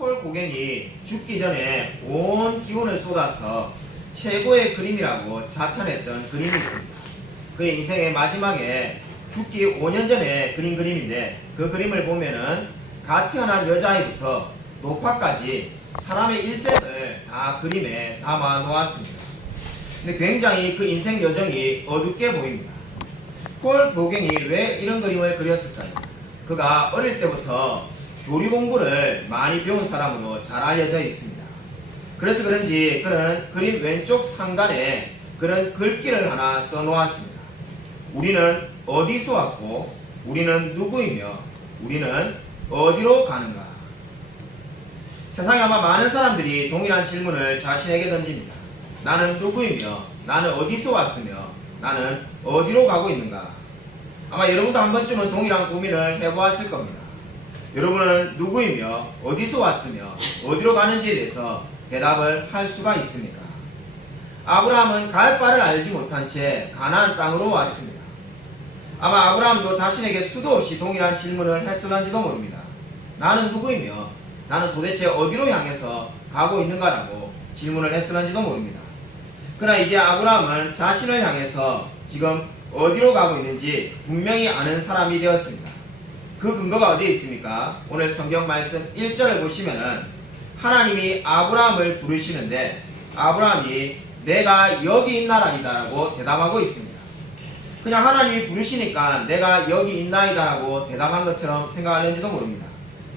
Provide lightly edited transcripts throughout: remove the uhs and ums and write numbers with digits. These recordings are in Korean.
폴 고갱이 죽기 전에 온 기운을 쏟아서 최고의 그림이라고 자찬했던 그림이 있습니다. 그의 인생의 마지막에 죽기 5년 전에 그린 그림인데, 그 그림을 보면은 갓 태어난 여자아이부터 노파까지 사람의 일생을 다 그림에 담아 놓았습니다. 근데 굉장히 그 인생 여정이 어둡게 보입니다. 폴 고갱이 왜 이런 그림을 그렸을까요? 그가 어릴 때부터 교리 공부를 많이 배운 사람으로 잘 알려져 있습니다. 그래서 그런지 그는 그림 왼쪽 상단에 그런 글귀를 하나 써놓았습니다. 우리는 어디서 왔고, 우리는 누구이며, 우리는 어디로 가는가? 세상에 아마 많은 사람들이 동일한 질문을 자신에게 던집니다. 나는 누구이며, 나는 어디서 왔으며, 나는 어디로 가고 있는가? 아마 여러분도 한 번쯤은 동일한 고민을 해보았을 겁니다. 여러분은 누구이며, 어디서 왔으며, 어디로 가는지에 대해서 대답을 할 수가 있습니까? 아브라함은 갈 바를 알지 못한 채 가나안 땅으로 왔습니다. 아마 아브라함도 자신에게 수도 없이 동일한 질문을 했을런지도 모릅니다. 나는 누구이며, 나는 도대체 어디로 향해서 가고 있는가라고 질문을 했을런지도 모릅니다. 그러나 이제 아브라함은 자신을 향해서 지금 어디로 가고 있는지 분명히 아는 사람이 되었습니다. 그 근거가 어디에 있습니까? 오늘 성경 말씀 1절을 보시면은 하나님이 아브라함을 부르시는데, 아브라함이 내가 여기 있나이다 라고 대답하고 있습니다. 그냥 하나님이 부르시니까 내가 여기 있나이다 라고 대답한 것처럼 생각하는지도 모릅니다.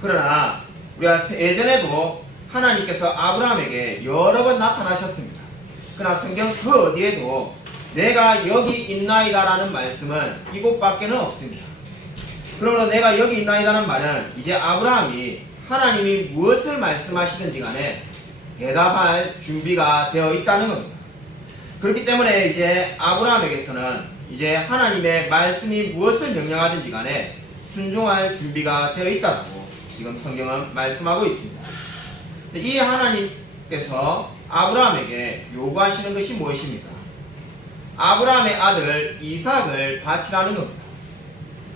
그러나 우리가 예전에도 하나님께서 아브라함에게 여러 번 나타나셨습니다. 그러나 성경 그 어디에도 내가 여기 있나이다 라는 말씀은 이곳밖에는 없습니다. 그러므로 내가 여기 있나이다 라는 말은 이제 아브라함이 하나님이 무엇을 말씀하시든지 간에 대답할 준비가 되어 있다는 겁니다. 그렇기 때문에 이제 아브라함에게서는 이제 하나님의 말씀이 무엇을 명령하든지 간에 순종할 준비가 되어 있다고 지금 성경은 말씀하고 있습니다. 이 하나님께서 아브라함에게 요구하시는 것이 무엇입니까? 아브라함의 아들 이삭을 바치라는 겁니다.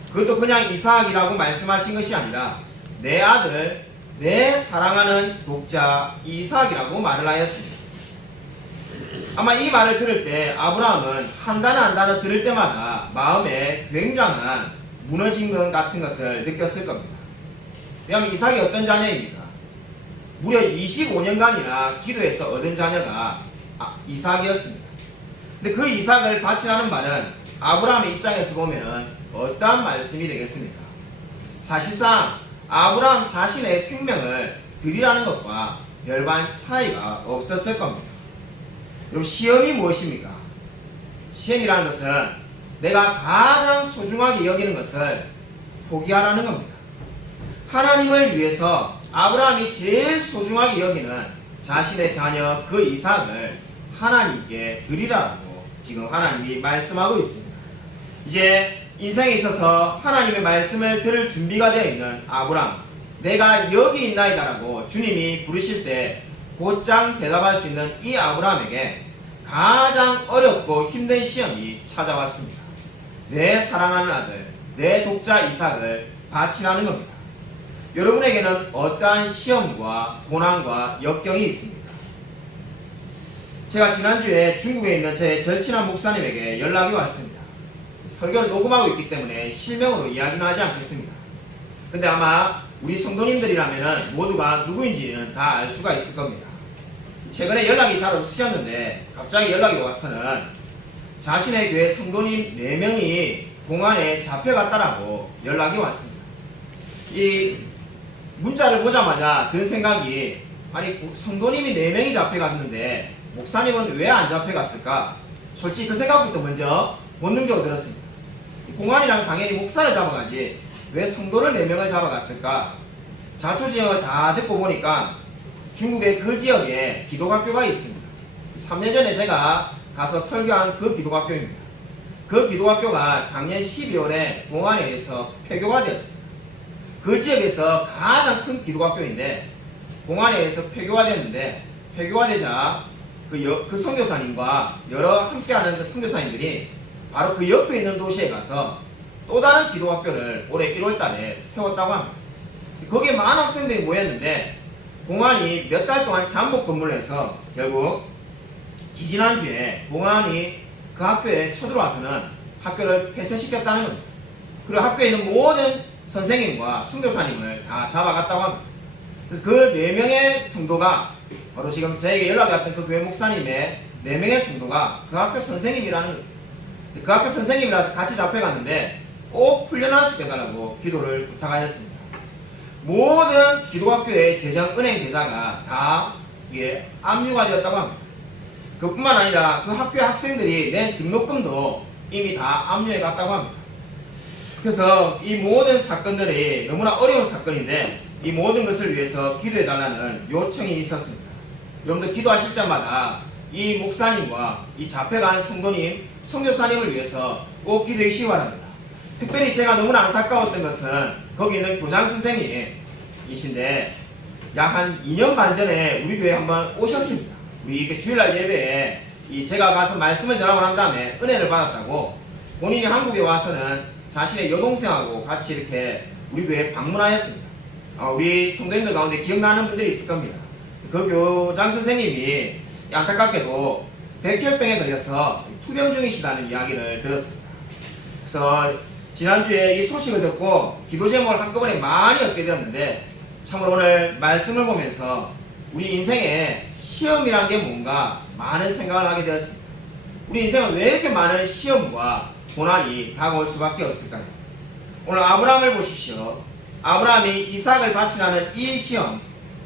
그것도 그냥 이삭이라고 말씀하신 것이 아니라 내 아들, 내 사랑하는 독자 이삭이라고 말을 하였습니다. 아마 이 말을 들을 때 아브라함은 한 단어 한 단어 들을 때마다 마음에 굉장한 무너진 것 같은 것을 느꼈을 겁니다. 왜냐하면 이삭이 어떤 자녀입니까? 무려 25년간이나 기도해서 얻은 자녀가 이삭이었습니다. 근데 그 이삭을 바치라는 말은 아브라함의 입장에서 보면은 어떠한 말씀이 되겠습니까? 사실상 아브라함 자신의 생명을 드리라는 것과 별반 차이가 없었을 겁니다. 그럼 시험이 무엇입니까? 시험이라는 것은 내가 가장 소중하게 여기는 것을 포기하라는 겁니다. 하나님을 위해서 아브라함이 제일 소중하게 여기는 자신의 자녀 그 이삭을 하나님께 드리라고 지금 하나님이 말씀하고 있습니다. 이제 인생에 있어서 하나님의 말씀을 들을 준비가 되어 있는 아브라함, 내가 여기 있나이다라고 주님이 부르실 때 곧장 대답할 수 있는 이 아브라함에게 가장 어렵고 힘든 시험이 찾아왔습니다. 내 사랑하는 아들, 내 독자 이삭을 바치라는 겁니다. 여러분에게는 어떠한 시험과 고난과 역경이 있습니까? 제가 지난주에 중국에 있는 제 절친한 목사님에게 연락이 왔습니다. 설교를 녹음하고 있기 때문에 실명으로 이야기는 하지 않겠습니다. 근데 아마 우리 성도님들이라면 모두가 누구인지는 다 알 수가 있을 겁니다. 최근에 연락이 잘 없으셨는데 갑자기 연락이 와서는 자신의 교회 성도님 4명이 공안에 잡혀갔다라고 연락이 왔습니다. 이 문자를 보자마자 든 생각이, 아니 성도님이 4명이 잡혀갔는데 목사님은 왜 안 잡혀갔을까? 솔직히 그 생각부터 먼저 본능적으로 들었습니다. 공안이라면 당연히 목사를 잡아가지 왜 성도를 4명을 잡아갔을까? 자초지형을 다 듣고 보니까 중국의 그 지역에 기독학교가 있습니다. 3년 전에 제가 가서 설교한 그 기독학교입니다. 그 기독학교가 작년 12월에 공안에 의해서 폐교가 되었습니다. 그 지역에서 가장 큰 기독학교인데 공안에 의해서 폐교가 됐는데, 폐교가 되자 그 선교사님과 여러 함께하는 그 선교사님들이 바로 그 옆에 있는 도시에 가서 또 다른 기독학교를 올해 1월 달에 세웠다고 합니다. 거기에 많은 학생들이 모였는데 공안이 몇 달 동안 잠복 근무를 해서 결국 지지난주에 공안이 그 학교에 쳐들어와서는 학교를 폐쇄시켰다는 겁니다. 그리고 학교에 있는 모든 선생님과 선교사님을 다 잡아갔다고 합니다. 그래서 그 4명의 성도가 바로 지금 저에게 연락이 왔던 그 교회 목사님의 4명의 성도가 그 학교 선생님이라는 거예요. 그 학교 선생님이라서 같이 잡혀갔는데 꼭 풀려날 수 있게 달라고 기도를 부탁하였습니다. 모든 기독학교의 재정은행 계좌가 다 이게 압류가 되었다고 합니다. 그뿐만 아니라 그 학교의 학생들이 낸 등록금도 이미 다 압류해 갔다고 합니다. 그래서 이 모든 사건들이 너무나 어려운 사건인데 이 모든 것을 위해서 기도해 달라는 요청이 있었습니다. 여러분들 기도하실 때마다 이 목사님과 이 잡혀간 성도님, 선교사님을 위해서 꼭 기도해 주시기 바랍니다. 특별히 제가 너무나 안타까웠던 것은 거기 있는 교장 선생님이신데 약 한 2년 반 전에 우리 교회에 한번 오셨습니다. 우리 이렇게 주일날 예배에 제가 가서 말씀을 전하고 난 다음에 은혜를 받았다고 본인이 한국에 와서는 자신의 여동생하고 같이 이렇게 우리 교회에 방문하였습니다. 우리 성도님들 가운데 기억나는 분들이 있을 겁니다. 그 교장 선생님이 안타깝게도 백혈병에 걸려서 투병 중이시다는 이야기를 들었습니다. 그래서 지난주에 이 소식을 듣고 기도 제목을 한꺼번에 많이 얻게 되었는데 참으로 오늘 말씀을 보면서 우리 인생에 시험이란 게 뭔가 많은 생각을 하게 되었습니다. 우리 인생은 왜 이렇게 많은 시험과 고난이 다가올 수밖에 없을까요? 오늘 아브라함을 보십시오. 아브라함이 이삭을 바치라는 이 시험,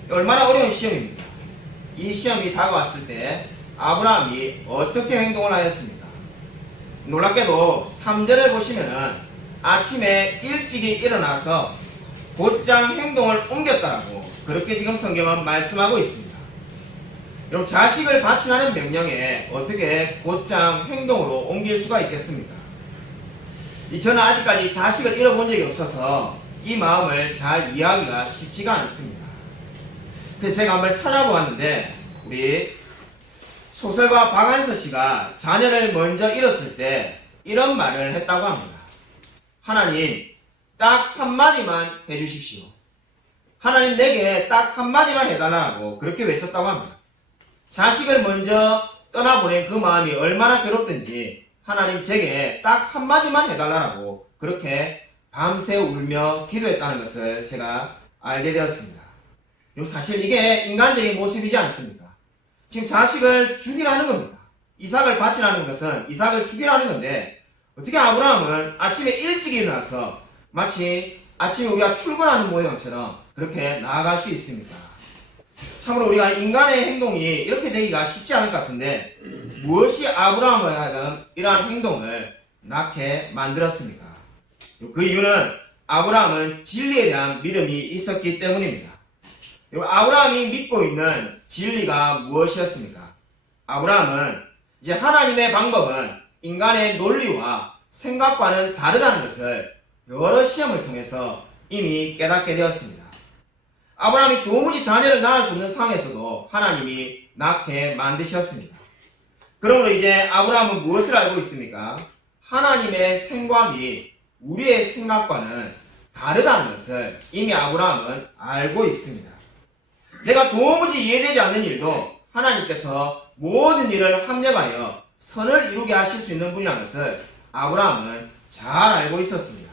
얼마나 어려운 시험입니다. 이 시험이 다가왔을 때 아브라함이 어떻게 행동을 하였습니까? 놀랍게도 3절을 보시면은 아침에 일찍이 일어나서 곧장 행동을 옮겼다라고 그렇게 지금 성경은 말씀하고 있습니다. 여러분, 자식을 바치라는 명령에 어떻게 곧장 행동으로 옮길 수가 있겠습니까? 저는 아직까지 자식을 잃어본 적이 없어서 이 마음을 잘 이해하기가 쉽지가 않습니다. 그래서 제가 한번 찾아보았는데 우리 소설가 박안서 씨가 자녀를 먼저 잃었을 때 이런 말을 했다고 합니다. 하나님, 딱 한마디만 해주십시오. 하나님, 내게 딱 한마디만 해달라고 그렇게 외쳤다고 합니다. 자식을 먼저 떠나보낸 그 마음이 얼마나 괴롭든지 하나님, 제게 딱 한마디만 해달라고 그렇게 밤새 울며 기도했다는 것을 제가 알게 되었습니다. 사실 이게 인간적인 모습이지 않습니까? 지금 자식을 죽이라는 겁니다. 이삭을 바치라는 것은 이삭을 죽이라는 건데 어떻게 아브라함은 아침에 일찍 일어나서 마치 아침에 우리가 출근하는 모양처럼 그렇게 나아갈 수 있습니까? 참으로 우리가 인간의 행동이 이렇게 되기가 쉽지 않을 것 같은데 무엇이 아브라함을 하던 이러한 행동을 낳게 만들었습니까? 그 이유는 아브라함은 진리에 대한 믿음이 있었기 때문입니다. 아브라함이 믿고 있는 진리가 무엇이었습니까? 아브라함은 이제 하나님의 방법은 인간의 논리와 생각과는 다르다는 것을 여러 시험을 통해서 이미 깨닫게 되었습니다. 아브라함이 도무지 자녀를 낳을 수 없는 상황에서도 하나님이 낳게 만드셨습니다. 그러므로 이제 아브라함은 무엇을 알고 있습니까? 하나님의 생각이 우리의 생각과는 다르다는 것을 이미 아브라함은 알고 있습니다. 내가 도무지 이해되지 않는 일도 하나님께서 모든 일을 합력하여 선을 이루게 하실 수 있는 분이라는 것을 아브라함은 잘 알고 있었습니다.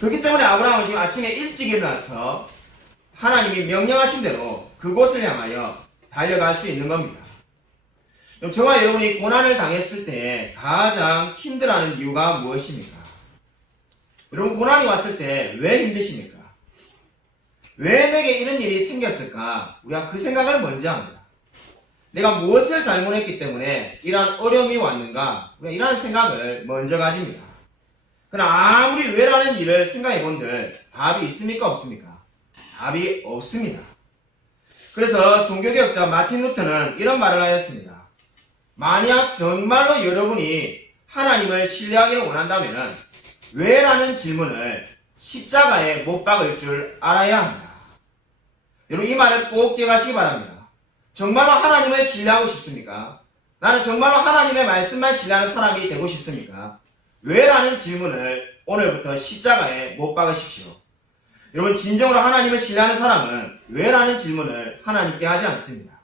그렇기 때문에 아브라함은 지금 아침에 일찍 일어나서 하나님이 명령하신 대로 그곳을 향하여 달려갈 수 있는 겁니다. 그럼 저와 여러분이 고난을 당했을 때 가장 힘들어하는 이유가 무엇입니까? 여러분, 고난이 왔을 때 왜 힘드십니까? 왜 내게 이런 일이 생겼을까? 우리가 그 생각을 먼저 합니다. 내가 무엇을 잘못했기 때문에 이러한 어려움이 왔는가? 우리가 이러한 생각을 먼저 가집니다. 그러나 아무리 왜라는 일을 생각해 본들 답이 있습니까? 없습니까? 답이 없습니다. 그래서 종교개혁자 마틴 루터는 이런 말을 하였습니다. 만약 정말로 여러분이 하나님을 신뢰하기를 원한다면 왜라는 질문을 십자가에 못 박을 줄 알아야 합니다. 여러분, 이 말을 꼭 기억하시기 바랍니다. 정말로 하나님을 신뢰하고 싶습니까? 나는 정말로 하나님의 말씀만 신뢰하는 사람이 되고 싶습니까? 왜라는 질문을 오늘부터 십자가에 못 박으십시오. 여러분, 진정으로 하나님을 신뢰하는 사람은 왜라는 질문을 하나님께 하지 않습니다.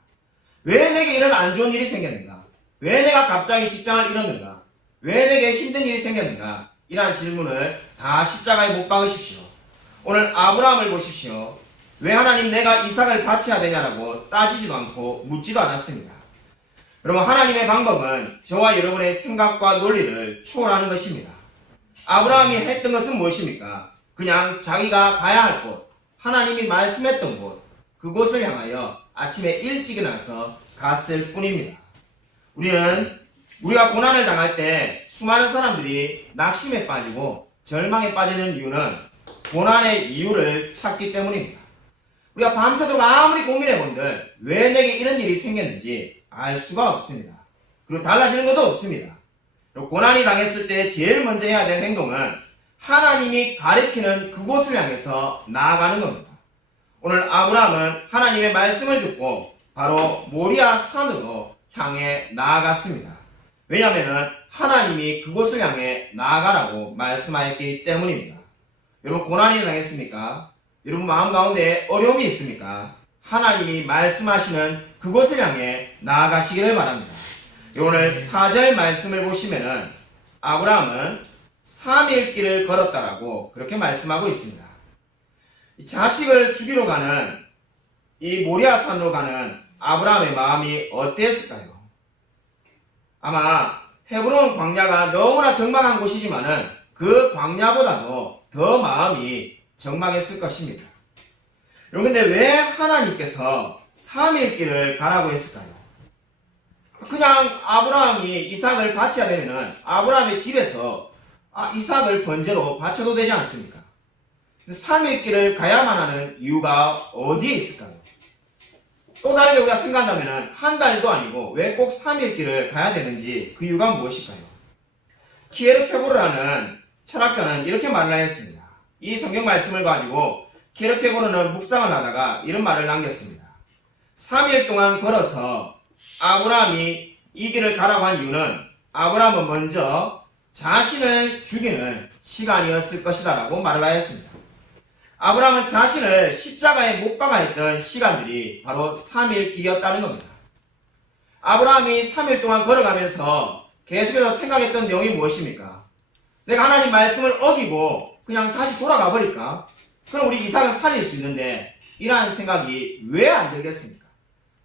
왜 내게 이런 안 좋은 일이 생겼는가? 왜 내가 갑자기 직장을 잃었는가? 왜 내게 힘든 일이 생겼는가? 이러한 질문을 다 십자가에 못 박으십시오. 오늘 아브라함을 보십시오. 왜 하나님 내가 이삭을 바쳐야 되냐라고 따지지도 않고 묻지도 않았습니다. 여러분, 하나님의 방법은 저와 여러분의 생각과 논리를 초월하는 것입니다. 아브라함이 했던 것은 무엇입니까? 그냥 자기가 가야 할 곳, 하나님이 말씀했던 곳, 그곳을 향하여 아침에 일찍 일어나서 갔을 뿐입니다. 우리가 고난을 당할 때 수많은 사람들이 낙심에 빠지고 절망에 빠지는 이유는 고난의 이유를 찾기 때문입니다. 우리가 밤새도록 아무리 고민해본들 왜 내게 이런 일이 생겼는지 알 수가 없습니다. 그리고 달라지는 것도 없습니다. 고난이 당했을 때 제일 먼저 해야 될 행동은 하나님이 가리키는 그곳을 향해서 나아가는 겁니다. 오늘 아브라함은 하나님의 말씀을 듣고 바로 모리아 산으로 향해 나아갔습니다. 왜냐하면 하나님이 그곳을 향해 나아가라고 말씀하였기 때문입니다. 여러분, 고난이 당했습니까? 여러분 마음 가운데 어려움이 있습니까? 하나님이 말씀하시는 그곳을 향해 나아가시기를 바랍니다. 오늘 4절 말씀을 보시면은 아브라함은 3일 길을 걸었다라고 그렇게 말씀하고 있습니다. 자식을 죽이러 가는 이 모리아 산으로 가는 아브라함의 마음이 어땠을까요? 아마 헤브론 광야가 너무나 적막한 곳이지만은 그 광야보다도 더 마음이 적막했을 것입니다. 여러분, 근데 왜 하나님께서 3일 길을 가라고 했을까요? 그냥 아브라함이 이삭을 바쳐야 되면은 아브라함의 집에서 이삭을 번제로 바쳐도 되지 않습니까? 3일 길을 가야만 하는 이유가 어디에 있을까요? 또 다르게 우리가 생각한다면 한 달도 아니고 왜 꼭 3일 길을 가야 되는지 그 이유가 무엇일까요? 키에르케고르라는 철학자는 이렇게 말을 했습니다. 이 성경 말씀을 가지고 키에르케고르는 묵상을 하다가 이런 말을 남겼습니다. 3일 동안 걸어서 아브라함이 이 길을 가라고 한 이유는 아브라함은 먼저 자신을 죽이는 시간이었을 것이다 라고 말을 하였습니다. 아브라함은 자신을 십자가에 못 박아했던 시간들이 바로 3일 길이었다는 겁니다. 아브라함이 3일 동안 걸어가면서 계속해서 생각했던 내용이 무엇입니까? 내가 하나님 말씀을 어기고 그냥 다시 돌아가 버릴까? 그럼 우리 이삭은 살릴 수 있는데 이러한 생각이 왜 안 들겠습니까?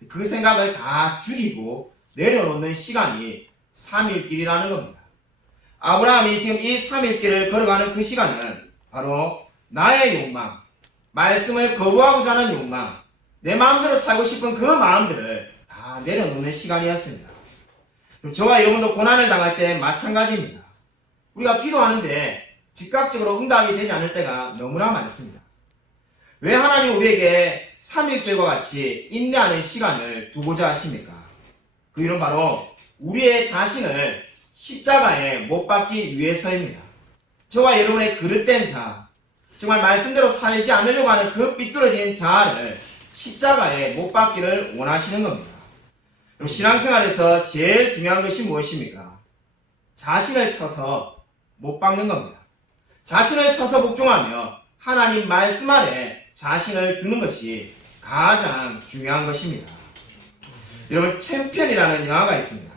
그 생각을 다 죽이고 내려놓는 시간이 3일 길이라는 겁니다. 아브라함이 지금 이 3일 길을 걸어가는 그 시간은 바로 나의 욕망, 말씀을 거부하고자 하는 욕망, 내 마음대로 살고 싶은 그 마음들을 다 내려놓는 시간이었습니다. 저와 여러분도 고난을 당할 때 마찬가지입니다. 우리가 기도하는데 즉각적으로 응답이 되지 않을 때가 너무나 많습니다. 왜 하나님 우리에게 3일길과 같이 인내하는 시간을 두고자 하십니까? 그 이유는 바로 우리의 자신을 십자가에 못 박기 위해서입니다. 저와 여러분의 그릇된 자, 정말 말씀대로 살지 않으려고 하는 그 삐뚤어진 자아를 십자가에 못 박기를 원하시는 겁니다. 그럼 신앙생활에서 제일 중요한 것이 무엇입니까? 자신을 쳐서 못 박는 겁니다. 자신을 쳐서 복종하며 하나님 말씀 아래 자신을 두는 것이 가장 중요한 것입니다. 여러분, 챔피언이라는 영화가 있습니다.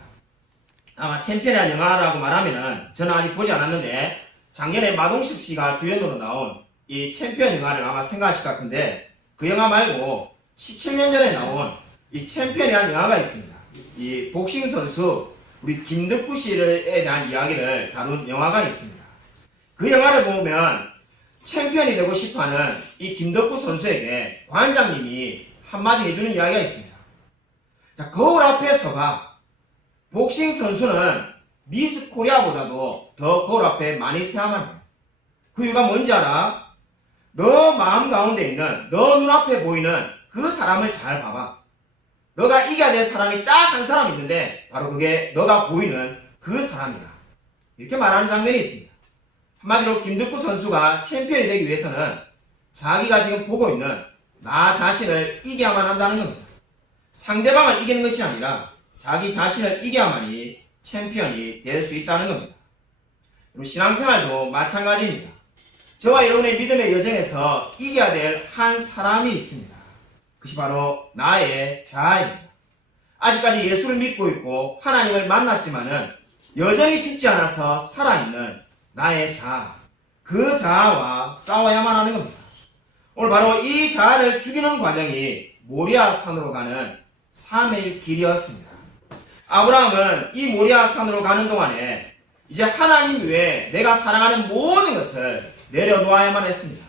아마 챔피언이라는 영화라고 말하면은 저는 아직 보지 않았는데 작년에 마동석 씨가 주연으로 나온 이 챔피언 영화를 아마 생각하실 것 같은데 그 영화 말고 17년 전에 나온 이 챔피언이라는 영화가 있습니다. 이 복싱 선수 우리 김덕구 씨에 대한 이야기를 다룬 영화가 있습니다. 그 영화를 보면 챔피언이 되고 싶어하는 이 김덕구 선수에게 관장님이 한마디 해주는 이야기가 있습니다. 거울 앞에 서가 복싱 선수는 미스 코리아보다도 더 거울 앞에 많이 서야만 해. 그 이유가 뭔지 알아? 너 마음 가운데 있는, 너 눈앞에 보이는 그 사람을 잘 봐봐. 너가 이겨야 될 사람이 딱 한 사람 있는데 바로 그게 너가 보이는 그 사람이야. 이렇게 말하는 장면이 있습니다. 한마디로 김덕구 선수가 챔피언이 되기 위해서는 자기가 지금 보고 있는 나 자신을 이겨야만 한다는 겁니다. 상대방을 이기는 것이 아니라 자기 자신을 이겨야만이 챔피언이 될 수 있다는 겁니다. 그럼 신앙생활도 마찬가지입니다. 저와 여러분의 믿음의 여정에서 이겨야 될 한 사람이 있습니다. 그것이 바로 나의 자아입니다. 아직까지 예수를 믿고 있고 하나님을 만났지만은 여전히 죽지 않아서 살아있는 나의 자아, 그 자아와 싸워야만 하는 겁니다. 오늘 바로 이 자아를 죽이는 과정이 모리아 산으로 가는 3일 길이었습니다. 아브라함은 이 모리아 산으로 가는 동안에 이제 하나님 외에 내가 사랑하는 모든 것을 내려놓아야만 했습니다.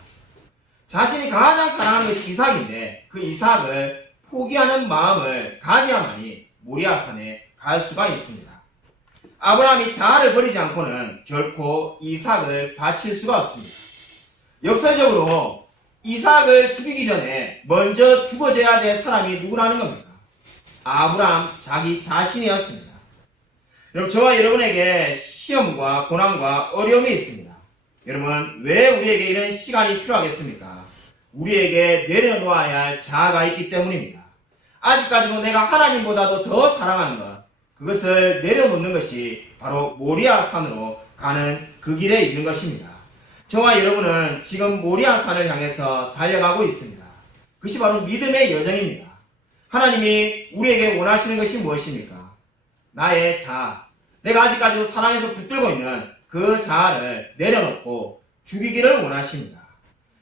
자신이 가장 사랑하는 것이 이삭인데 그 이삭을 포기하는 마음을 가져야만이 모리아 산에 갈 수가 있습니다. 아브라함이 자아를 버리지 않고는 결코 이삭을 바칠 수가 없습니다. 역설적으로 이삭을 죽이기 전에 먼저 죽어져야 될 사람이 누구라는 겁니까? 아브라함 자기 자신이었습니다. 여러분, 저와 여러분에게 시험과 고난과 어려움이 있습니다. 여러분, 왜 우리에게 이런 시간이 필요하겠습니까? 우리에게 내려놓아야 할 자아가 있기 때문입니다. 아직까지도 내가 하나님보다도 더 사랑하는 것, 그것을 내려놓는 것이 바로 모리아 산으로 가는 그 길에 있는 것입니다. 저와 여러분은 지금 모리아 산을 향해서 달려가고 있습니다. 그것이 바로 믿음의 여정입니다. 하나님이 우리에게 원하시는 것이 무엇입니까? 나의 자아, 내가 아직까지도 사랑에서 붙들고 있는 그 자아를 내려놓고 죽이기를 원하십니다.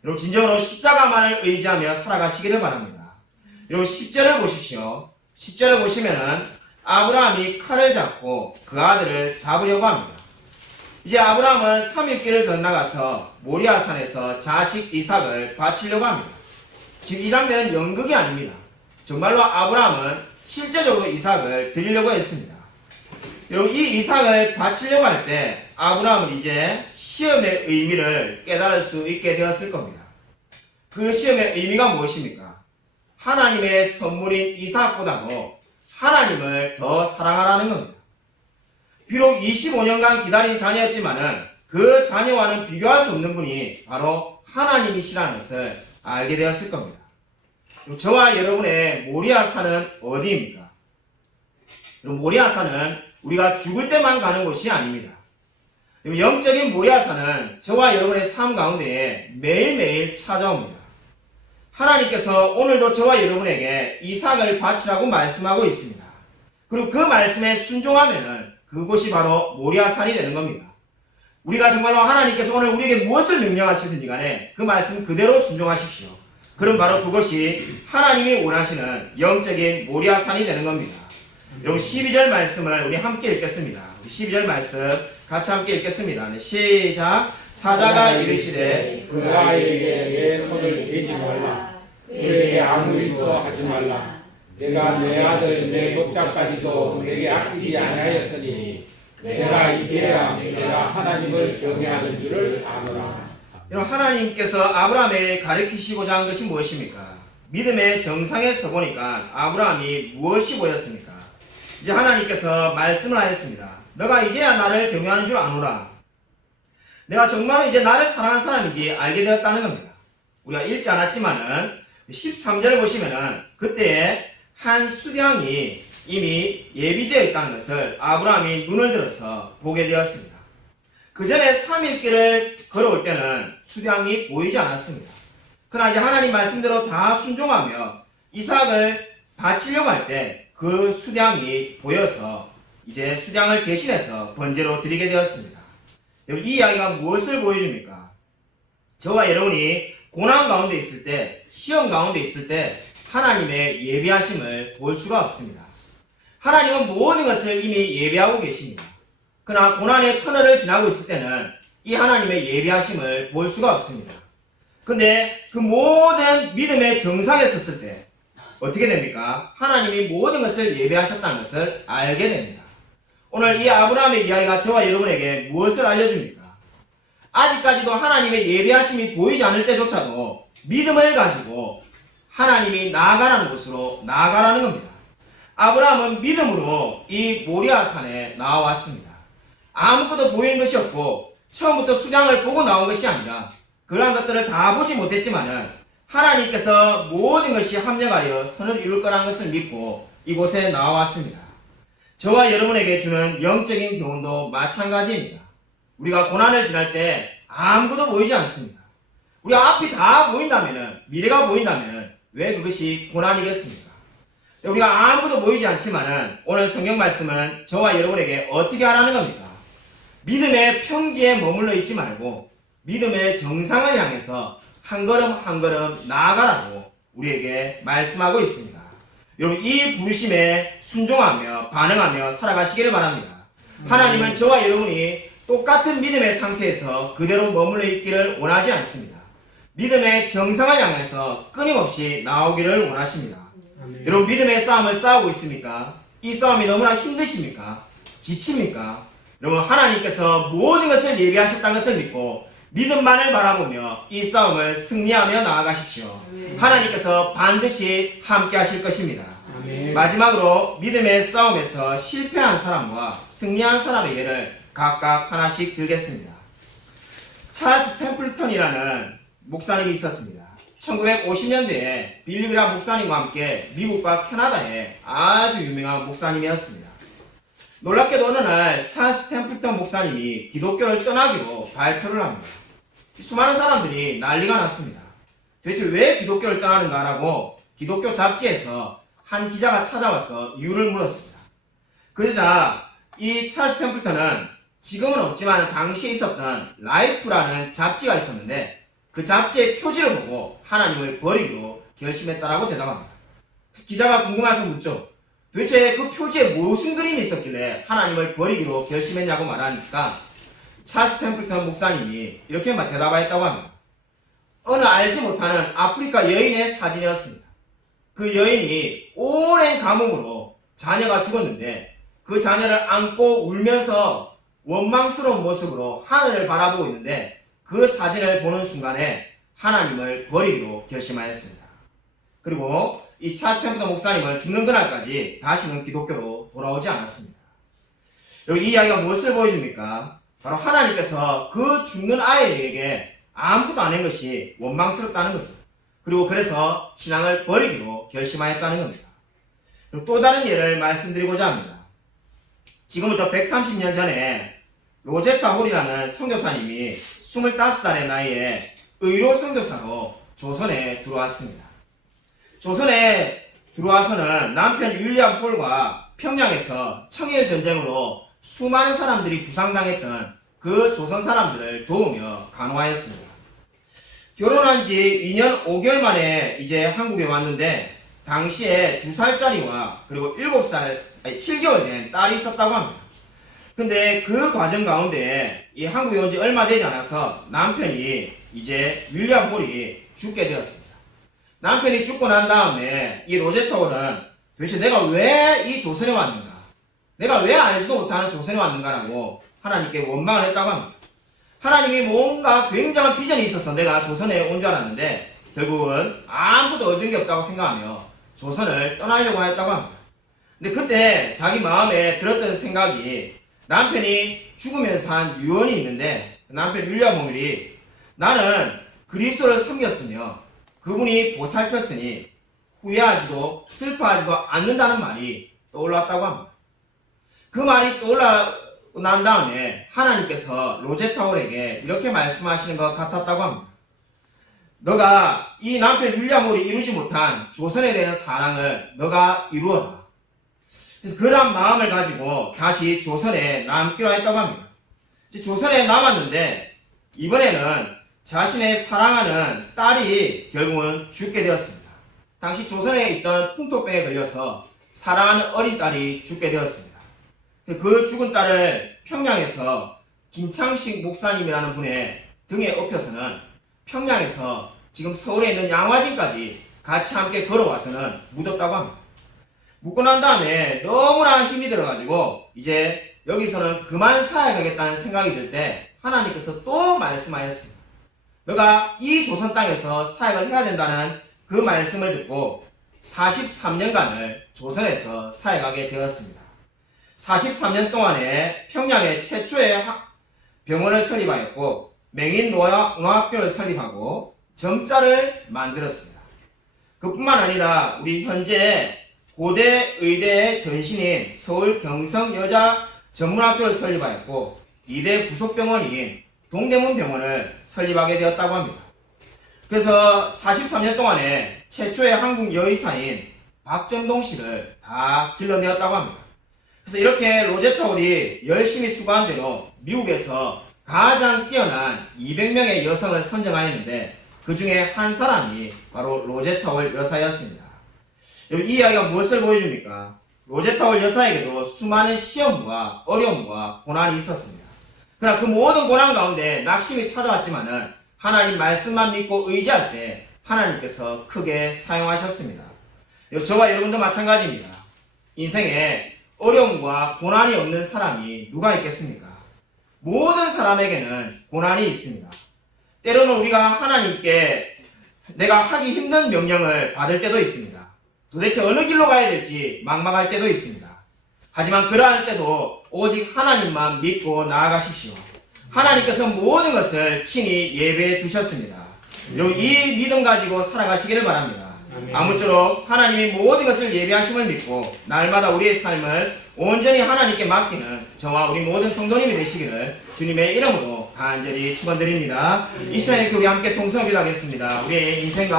여러분, 진정으로 십자가만을 의지하며 살아가시기를 바랍니다. 여러분, 10절을 보십시오. 10절을 보시면은 아브라함이 칼을 잡고 그 아들을 잡으려고 합니다. 이제 아브라함은 3일 길을 건너가서 모리아산에서 자식 이삭을 바치려고 합니다. 지금 이 장면은 연극이 아닙니다. 정말로 아브라함은 실제적으로 이삭을 드리려고 했습니다. 여러분, 이 이삭을 바치려고 할 때 아브라함은 이제 시험의 의미를 깨달을 수 있게 되었을 겁니다. 그 시험의 의미가 무엇입니까? 하나님의 선물인 이삭보다도 하나님을 더 사랑하라는 겁니다. 비록 25년간 기다린 자녀였지만은 그 자녀와는 비교할 수 없는 분이 바로 하나님이시라는 것을 알게 되었을 겁니다. 저와 여러분의 모리아산은 어디입니까? 모리아산은 우리가 죽을 때만 가는 곳이 아닙니다. 영적인 모리아산은 저와 여러분의 삶 가운데에 매일매일 찾아옵니다. 하나님께서 오늘도 저와 여러분에게 이삭을 바치라고 말씀하고 있습니다. 그리고 그 말씀에 순종하면은 그곳이 바로 모리아산이 되는 겁니다. 우리가 정말로 하나님께서 오늘 우리에게 무엇을 명령하시든지 간에 그 말씀 그대로 순종하십시오. 그럼 바로 그것이 하나님이 원하시는 영적인 모리아산이 되는 겁니다. 여러분, 12절 말씀을 우리 함께 읽겠습니다. 우리 12절 말씀 같이 함께 읽겠습니다. 네, 시작. 사자가 이르시되 그 아이에게 내 손을 대지 말라. 그에게 아무 일도 하지 말라. 내가 내 아들 내 독자까지도 내게 아끼지 아니하였으니 내가 이제야 내가 하나님을 경외하는 줄을 아노라. 여러분, 하나님께서 아브라함에게 가르치시고자 한 것이 무엇입니까? 믿음의 정상에 서보니까 아브라함이 무엇이 보였습니까? 이제 하나님께서 말씀을 하였습니다. 너가 이제야 나를 경외하는 줄 아노라. 내가 정말로 이제 나를 사랑하는 사람인지 알게 되었다는 겁니다. 우리가 읽지 않았지만은 13절을 보시면은 그때에 한 수량이 이미 예비되어 있다는 것을 아브라함이 눈을 들어서 보게 되었습니다. 그 전에 3일 길을 걸어올 때는 수량이 보이지 않았습니다. 그러나 이제 하나님 말씀대로 다 순종하며 이삭을 바치려고 할 때 그 수량이 보여서 이제 수량을 대신해서 번제로 드리게 되었습니다. 여러분, 이 이야기가 무엇을 보여줍니까? 저와 여러분이 고난 가운데 있을 때, 시험 가운데 있을 때 하나님의 예비하심을 볼 수가 없습니다. 하나님은 모든 것을 이미 예비하고 계십니다. 그러나 고난의 터널을 지나고 있을 때는 이 하나님의 예비하심을 볼 수가 없습니다. 근데 그 모든 믿음의 정상에 섰을 때 어떻게 됩니까? 하나님이 모든 것을 예비하셨다는 것을 알게 됩니다. 오늘 이 아브라함의 이야기가 저와 여러분에게 무엇을 알려줍니까? 아직까지도 하나님의 예비하심이 보이지 않을 때조차도 믿음을 가지고 하나님이 나아가라는 곳으로 나아가라는 겁니다. 아브라함은 믿음으로 이 모리아산에 나와왔습니다. 아무것도 보이는 것이 없고 처음부터 수량을 보고 나온 것이 아니라 그러한 것들을 다 보지 못했지만은 하나님께서 모든 것이 합력하여 선을 이룰 거라는 것을 믿고 이곳에 나와왔습니다. 저와 여러분에게 주는 영적인 교훈도 마찬가지입니다. 우리가 고난을 지날 때 아무것도 보이지 않습니다. 우리가 앞이 다 보인다면은, 미래가 보인다면은 왜 그것이 고난이겠습니까? 우리가 아무도 보이지 않지만은 오늘 성경 말씀은 저와 여러분에게 어떻게 하라는 겁니까? 믿음의 평지에 머물러 있지 말고 믿음의 정상을 향해서 한 걸음 한 걸음 나아가라고 우리에게 말씀하고 있습니다. 여러분, 이 부르심에 순종하며 반응하며 살아가시기를 바랍니다. 하나님은 저와 여러분이 똑같은 믿음의 상태에서 그대로 머물러 있기를 원하지 않습니다. 믿음의 정상을 향해서 끊임없이 나오기를 원하십니다. 여러분, 믿음의 싸움을 싸우고 있습니까? 이 싸움이 너무나 힘드십니까? 지칩니까? 여러분, 하나님께서 모든 것을 예비하셨다는 것을 믿고 믿음만을 바라보며 이 싸움을 승리하며 나아가십시오. 하나님께서 반드시 함께 하실 것입니다. 마지막으로 믿음의 싸움에서 실패한 사람과 승리한 사람의 예를 각각 하나씩 들겠습니다. 찰스 템플턴이라는 목사님이 있었습니다. 1950년대에 빌리그람 목사님과 함께 미국과 캐나다에 아주 유명한 목사님이었습니다. 놀랍게도 어느 날 찰스 템플턴 목사님이 기독교를 떠나기로 발표를 합니다. 수많은 사람들이 난리가 났습니다. 도대체 왜 기독교를 떠나는가라고 기독교 잡지에서 한 기자가 찾아와서 이유를 물었습니다. 그러자 이 찰스 템플턴은 지금은 없지만 당시에 있었던 라이프라는 잡지가 있었는데 그 잡지의 표지를 보고 하나님을 버리기로 결심했다라고 대답합니다. 기자가 궁금해서 묻죠. 도대체 그 표지에 무슨 그림이 있었길래 하나님을 버리기로 결심했냐고 말하니까 찰스 템플턴 목사님이 이렇게 대답하였다고 합니다. 어느 알지 못하는 아프리카 여인의 사진이었습니다. 그 여인이 오랜 가뭄으로 자녀가 죽었는데 그 자녀를 안고 울면서 원망스러운 모습으로 하늘을 바라보고 있는데 그 사진을 보는 순간에 하나님을 버리기로 결심하였습니다. 그리고 이 찰스 템플턴 목사님은 죽는 그날까지 다시는 기독교로 돌아오지 않았습니다. 여러분, 이 이야기가 무엇을 보여줍니까? 바로 하나님께서 그 죽는 아이에게 아무것도 안 한 것이 원망스럽다는 거죠. 그리고 그래서 신앙을 버리기로 결심하였다는 겁니다. 또 다른 예를 말씀드리고자 합니다. 지금부터 130년 전에 로제타 홀이라는 선교사님이 25살의 나이에 의로 선교사로 조선에 들어왔습니다. 조선에 들어와서는 남편 윌리엄 홀과 평양에서 청일 전쟁으로 수많은 사람들이 부상당했던 그 조선 사람들을 도우며 간호하였습니다. 결혼한 지 2년 5개월 만에 이제 한국에 왔는데 당시에 2살짜리와 그리고 7개월 된 딸이 있었다고 합니다. 근데 그 과정 가운데 이 한국에 온 지 얼마 되지 않아서 남편이 이제 윌리엄 홀이 죽게 되었습니다. 남편이 죽고 난 다음에 이 로제타 홀은 도대체 내가 왜 이 조선에 왔는가? 내가 왜 알지도 못하는 조선에 왔는가라고 하나님께 원망을 했다고 합니다. 하나님이 뭔가 굉장한 비전이 있어서 내가 조선에 온 줄 알았는데 결국은 아무것도 얻은 게 없다고 생각하며 조선을 떠나려고 했다고 합니다. 근데 그때 자기 마음에 들었던 생각이 남편이 죽으면서 한 유언이 있는데 남편 윌리엄 홀이 나는 그리스도를 섬겼으며 그분이 보살폈으니 후회하지도 슬퍼하지도 않는다는 말이 떠올랐다고 합니다. 그 말이 떠올라고 난 다음에 하나님께서 로제타 홀에게 이렇게 말씀하시는 것 같았다고 합니다. 너가 이 남편 윌리엄 홀이 이루지 못한 조선에 대한 사랑을 너가 이루어라. 그래서 그런 마음을 가지고 다시 조선에 남기로 했다고 합니다. 이제 조선에 남았는데 이번에는 자신의 사랑하는 딸이 결국은 죽게 되었습니다. 당시 조선에 있던 풍토병에 걸려서 사랑하는 어린 딸이 죽게 되었습니다. 그 죽은 딸을 평양에서 김창식 목사님이라는 분의 등에 업혀서는 평양에서 지금 서울에 있는 양화진까지 같이 함께 걸어와서는 묻었다고 합니다. 묻고 난 다음에 너무나 힘이 들어가지고 이제 여기서는 그만 사역하겠다는 생각이 들 때 하나님께서 또 말씀하였습니다. 너가 이 조선 땅에서 사역을 해야 된다는 그 말씀을 듣고 43년간을 조선에서 사역하게 되었습니다. 43년 동안에 평양에 최초의 병원을 설립하였고 맹인 노학교를 설립하고 점자를 만들었습니다. 그뿐만 아니라 우리 현재 고대 의대의 전신인 서울 경성 여자 전문학교를 설립하였고 2대 부속병원인 동대문 병원을 설립하게 되었다고 합니다. 그래서 43년 동안에 최초의 한국 여의사인 박정동 씨를 다 길러내었다고 합니다. 그래서 이렇게 로제타 홀이 열심히 수고한 대로 미국에서 가장 뛰어난 200명의 여성을 선정하였는데 그 중에 한 사람이 바로 로제타 홀 여사였습니다. 여러분, 이 이야기가 무엇을 보여줍니까? 로제타 홀 여사에게도 수많은 시험과 어려움과 고난이 있었습니다. 그러나 그 모든 고난 가운데 낙심이 찾아왔지만은 하나님 말씀만 믿고 의지할 때 하나님께서 크게 사용하셨습니다. 저와 여러분도 마찬가지입니다. 인생에 어려움과 고난이 없는 사람이 누가 있겠습니까? 모든 사람에게는 고난이 있습니다. 때로는 우리가 하나님께 내가 하기 힘든 명령을 받을 때도 있습니다. 도대체 어느 길로 가야 될지 막막할 때도 있습니다. 하지만 그러할 때도 오직 하나님만 믿고 나아가십시오. 하나님께서 모든 것을 친히 예배해 두셨습니다. 여러분, 이 믿음 가지고 살아가시기를 바랍니다. 아무쪼록 하나님이 모든 것을 예배하심을 믿고 날마다 우리의 삶을 온전히 하나님께 맡기는 저와 우리 모든 성도님이 되시기를 주님의 이름으로 간절히 축원드립니다. 이 시간에 우리 함께 통성기도하겠습니다. 우리의 인생 가운데